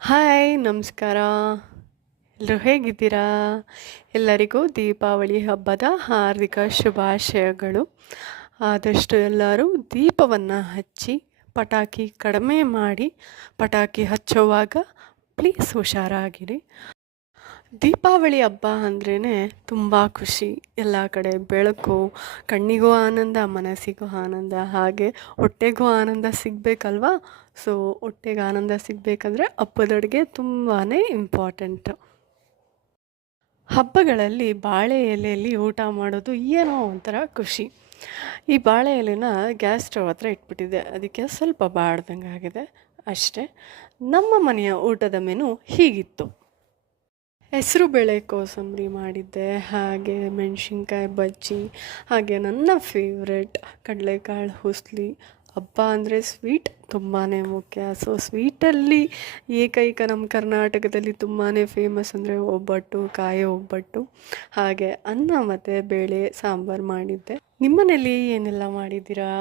Hi ನಮಸ್ಕಾರ. ಎಲ್ಲರೂ ಹೇಗಿದ್ದೀರಾ? ಎಲ್ಲರಿಗೂ ದೀಪಾವಳಿ ಹಬ್ಬದ ಹಾರ್ದಿಕ ಶುಭಾಶಯಗಳು. ಆದಷ್ಟು ಎಲ್ಲರೂ ದೀಪವನ್ನು ಹಚ್ಚಿ ಪಟಾಕಿ ಕಡಿಮೆ ಮಾಡಿ ಪಟಾಕಿ ಹಚ್ಚೋವಾಗ ಪ್ಲೀಸ್ ಹುಷಾರಾಗಿರಿ. ದೀಪಾವಳಿ ಹಬ್ಬ ಅಂದ್ರೇ ತುಂಬ ಖುಷಿ. ಎಲ್ಲ ಕಡೆ ಬೆಳಕು, ಕಣ್ಣಿಗೂ ಆನಂದ, ಮನಸ್ಸಿಗೂ ಆನಂದ, ಹಾಗೆ ಹೊಟ್ಟೆಗೂ ಆನಂದ ಸಿಗಬೇಕಲ್ವಾ? ಸೊ ಹೊಟ್ಟೆಗೆ ಆನಂದ ಸಿಗಬೇಕಂದ್ರೆ ಹಬ್ಬದ ಅಡುಗೆ ತುಂಬಾ ಇಂಪಾರ್ಟೆಂಟು. ಹಬ್ಬಗಳಲ್ಲಿ ಬಾಳೆ ಎಲೆಯಲ್ಲಿ ಊಟ ಮಾಡೋದು ಏನೋ ಒಂಥರ ಖುಷಿ. ಈ ಬಾಳೆ ಎಲೆನ ಗ್ಯಾಸ್ ಸ್ಟವ್ ಹತ್ರ ಇಟ್ಬಿಟ್ಟಿದ್ದೆ, ಅದಕ್ಕೆ ಸ್ವಲ್ಪ ಬಾಡ್ದಂಗೆ ಆಗಿದೆ ಅಷ್ಟೇ. ನಮ್ಮ ಮನೆಯ ಊಟದ ಮೆನು ಹೀಗಿತ್ತು: ಹೆಸರುಬೇಳೆ ಕೋಸಂಬರಿ ಮಾಡಿದ್ದೆ, ಹಾಗೆ ಮೆಣಸಿನ್ಕಾಯಿ ಬಜ್ಜಿ, ಹಾಗೆ ನನ್ನ ಫೇವ್ರೆಟ್ ಕಡಲೆಕಾಳು ಹುಸ್ಲಿ. ಹಬ್ಬ ಅಂದರೆ ಸ್ವೀಟ್ ತುಂಬಾ ಮುಖ್ಯ. ಸೊ ಸ್ವೀಟಲ್ಲಿ ಏಕೈಕ ನಮ್ಮ ಕರ್ನಾಟಕದಲ್ಲಿ ತುಂಬಾ ಫೇಮಸ್ ಅಂದರೆ ಒಬ್ಬಟ್ಟು, ಕಾಯಿ ಒಬ್ಬಟ್ಟು, ಹಾಗೆ ಅನ್ನ ಮತ್ತು ಬೇಳೆ ಸಾಂಬಾರು ಮಾಡಿದ್ದೆ. ನಿಮ್ಮನೇಲಿ ಏನೆಲ್ಲ ಮಾಡಿದ್ದೀರಾ?